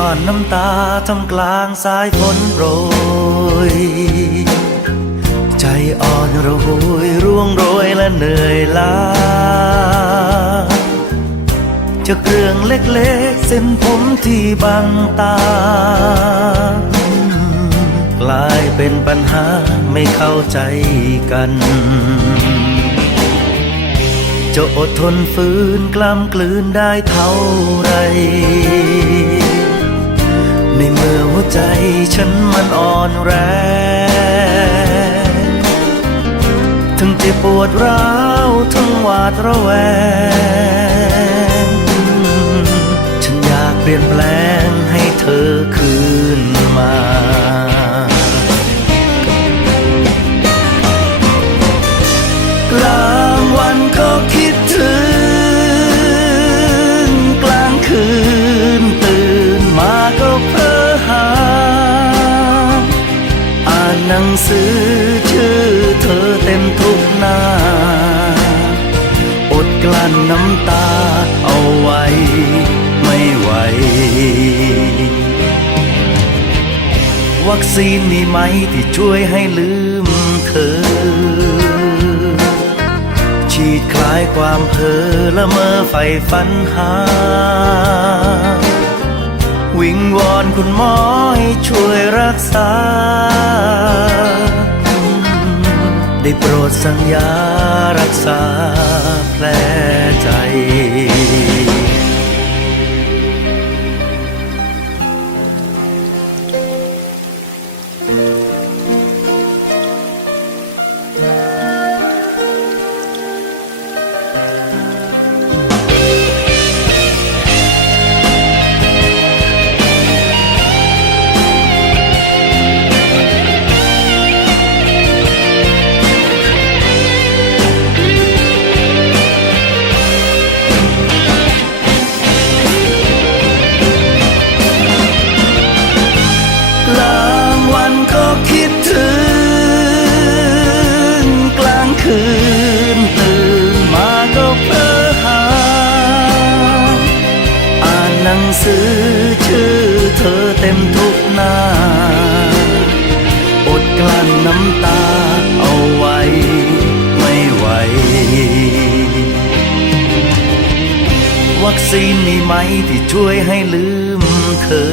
านน้ำตาทำกลางสายฝนโปรย ใจอ่อนระหวยร่วงโรยและเหนื่อยล้าจากเรื่องเล็กๆ เส้นผมที่บังตา กลายเป็นปัญหาไม่เข้าใจกัน จะอดทนฝืนกล้ำกลืนได้เท่าไร ใจฉันมันอ่อนแรงทั้งเจ็บปวดร้าวทั้งหวาดระแวง สือชื่อเธอเต็มทุกหน้า อดกลั้นน้ำตาเอาไว้ ไม่ไหว วัคซีนมีไหมที่ช่วยให้ลืมเธอ ฉีดคลายความเพ้อละเมอไฟฝันหา วิงวอนคุณหมอให้ช่วยรักษา ได้โปรดสัญญารักษาแผลใจก นังสือชื่อเธอเต็มทุกหน้า อดกลั้นน้ำตาเอาไว้ไม่ไหว วัคซีนมีไหมที่ช่วยให้ลืมเธอ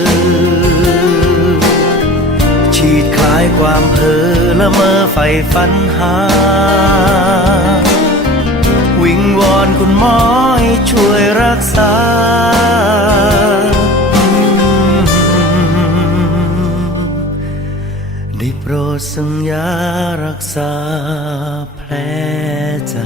ฉีดคลายความเพ้อละเมอไฟฝันหา สัญญารักษาแผลใจ